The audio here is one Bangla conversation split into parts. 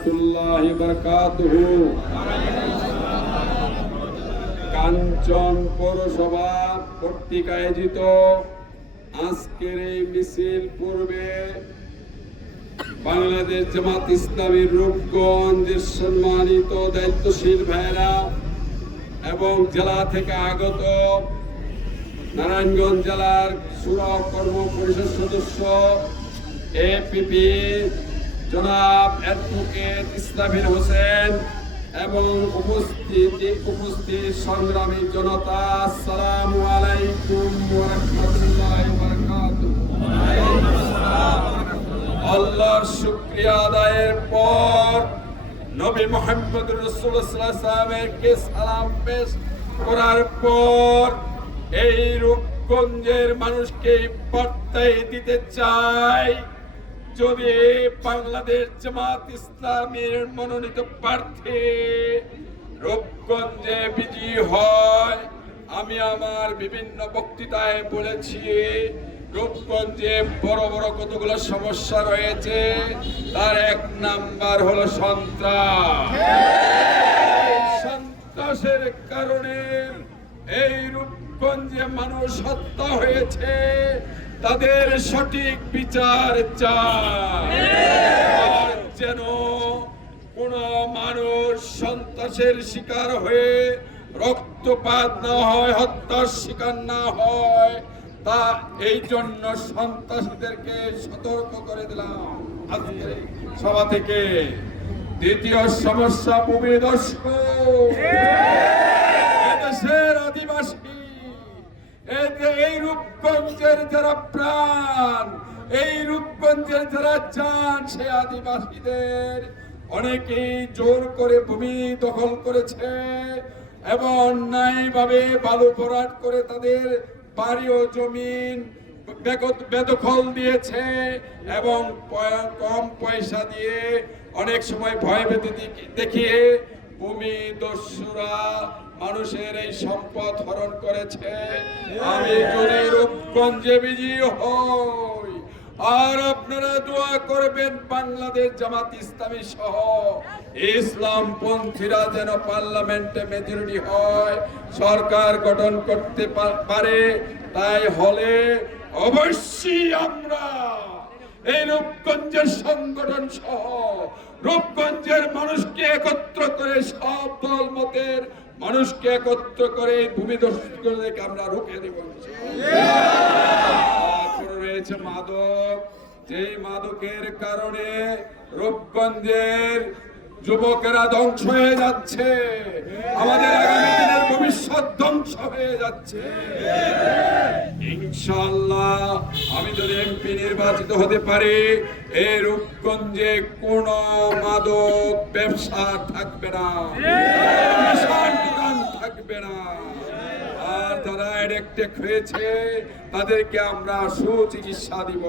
রহমতুল্লাহ বরকাতুহ। কাঞ্চন পৌরসভা কর্তৃক আয়োজিত আজকের এই মিছিল পূর্বে বাংলাদেশ জামাত ইসলামী রূপগঞ্জের সম্মানিত, দায়িত্বশীল ভাইরা এবং জেলা থেকে আগত নারায়ণগঞ্জ জেলার সুরা কর্ম পরিষদ সদস্য এপিপি অ্যাডভোকেট ইসলামিন হোসেন এবং উপস্থিত উপস্থিত সংগ্রামী জনতা, আসসালামু আলাইকুম আল্লাহর শুক্রিয়া আদায়ের পর নবী মোহাম্মদ রসুলের সালাম পেশ করার পর এই রূপগঞ্জের মানুষকে বার্তাই দিতে চাই। যদি বাংলাদেশ জামাত ইসলামের মনোনীত প্রার্থী রূপগঞ্জে বিজয়ী হয়, আমি আমার বিভিন্ন বক্তৃতায় বলেছি, রূপগঞ্জে বড় বড় কতগুলো সমস্যা রয়েছে, তার এক নাম্বার হলো সন্ত্রাস। সন্ত্রাসের কারণে এই রূপগঞ্জে মানুষ হত্যা হয়েছে তাদের সঠিক বিচার চায়। যেন কোন মানুষ সন্ত্রাসের শিকার হয়ে রক্তপাত না হয়, হত্যার শিকার না হয়, তা এই জন্য সন্ত্রাসীদেরকে সতর্ক করে দিলাম আজকে সভা থেকে। দ্বিতীয় সমস্যা ভূমি এই রূপগঞ্জের যারা প্রাণ, এই রূপগঞ্জের যারা চান সে আদিবাসীদের অনেকেই জোর করে ভূমি দখল করেছে এবং অন্যায়ভাবে বালু ভরাট করে তাদের বাড়ি ও জমিন বেদখল দিয়েছে এবং কম পয়সা দিয়ে অনেক সময় ভয়ভীতি দেখ- দেখিয়ে ভূমি দস্যুরা মানুষের এই সম্পদ হরণ করেছে। আমি যদি রূপগঞ্জে বিজয়ী হই। আর আপনারা দোয়া করবেন বাংলাদেশ জামাত ইসলামী সহ। ইসলাম পন্থীরা যেন পার্লামেন্টে মেজরিটি হয় সরকার গঠন করতে পারে তাই হলে অবশ্যই আমরা এই রূপগঞ্জের সংগঠন সহ রূপগঞ্জের মানুষকে একত্র করে সব দল মতের মানুষকে একত্র করে ভূমি আমরা রুখে দেব? রয়েছে মাদক। যেই মাদকের কারণে রূপগঞ্জের যুবকেরা ধ্বংস হয়ে যাচ্ছে। আমাদের আগামী ভবিষ্যৎ ধ্বংস হয়ে যাচ্ছে। ইনশাল্লাহ আমি যদি এমপি নির্বাচিত হতে পারি এই রূপগঞ্জে কোন মাদক ব্যবসা থাকবে না। থাকবে না। আর যারা অ্যাডিক্টেড হয়েছে তাদেরকে আমরা সুচিকিৎসা দিব।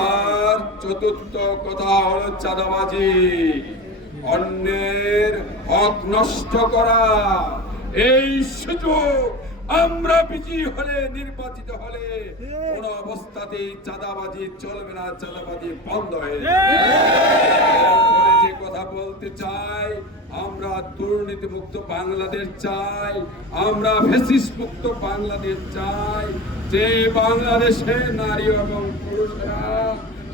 আর চতুর্থ কথা হলো চাঁদাবাজি। অন্যের হক নষ্ট করা। এই সুযোগ আমরা বিজয়ী হলে নির্বাচিত হলে কোন অবস্থাতেই চাঁদাবাজি চলবে না চাঁদাবাজি বন্ধ হয়ে যে কথা বলতে চাই আমরা দুর্নীতি মুক্ত বাংলাদেশ চাই আমরা ফেসিস মুক্ত বাংলাদেশ চাই যে বাংলাদেশে নারী এবং পুরুষেরা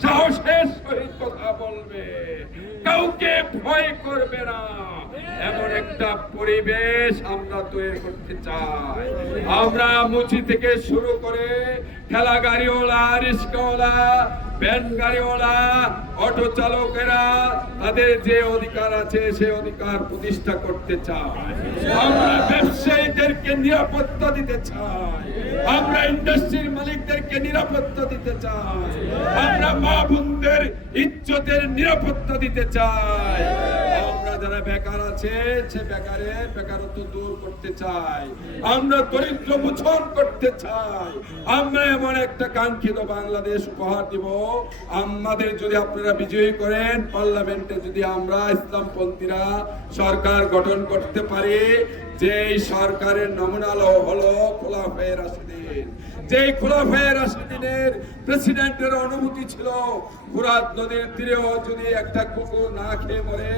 সাহসের সহিত কথা বলবে। কাউকে ভয় করবে না। এমন একটা পরিবেশ আমরা তৈরি করতে চাই। আমরা মুচি থেকে শুরু করে ঠেলা গাড়িওয়ালা রিস্কাওয়ালা ভ্যান গাড়িওয়ালা, অটো চালকেরা, তাদের যে অধিকার আছে সে অধিকার প্রতিষ্ঠা করতে চাই। আমরা ব্যবসায়ীদেরকে নিরাপত্তা দিতে চাই। আমরা ইন্ডাস্ট্রির মালিকদেরকে নিরাপত্তা দিতে চাই। আমরা মা বোনদের ইজ্জতের নিরাপত্তা দিতে চাই। দরিদ্র আমরা এমন একটা কাঙ্ক্ষিত বাংলাদেশ উপহার আমাদের যদি আপনারা বিজয়ী করেন, পার্লামেন্টে যদি আমরা ইসলামপন্থীরা সরকার গঠন করতে পারি যে সরকারের নমুনা হলো খোলাফে রাশিদিন যে খোলাফায়ের রাশিদিনের প্রেসিডেন্টের অনুমতি ছিল ফুরাত নদীর তীরেও যদি একটা কুকুর না খেয়ে মরে,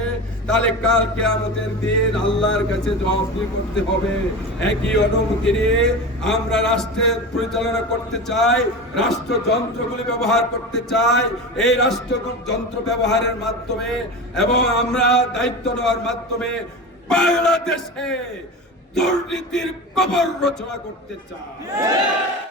তাহলে কাল কেয়ামতের দিন আল্লাহর কাছে জবাবদি করতে হবে? একই অনুমতি নিয়ে আমরা রাষ্ট্রের পরিচালনা করতে চাই রাষ্ট্র যন্ত্রগুলি ব্যবহার করতে চাই, এই রাষ্ট্র যন্ত্র ব্যবহারের মাধ্যমে এবং আমরা দায়িত্ব নেওয়ার মাধ্যমে বাংলাদেশে দুর্নীতির কবর রচনা করতে চাই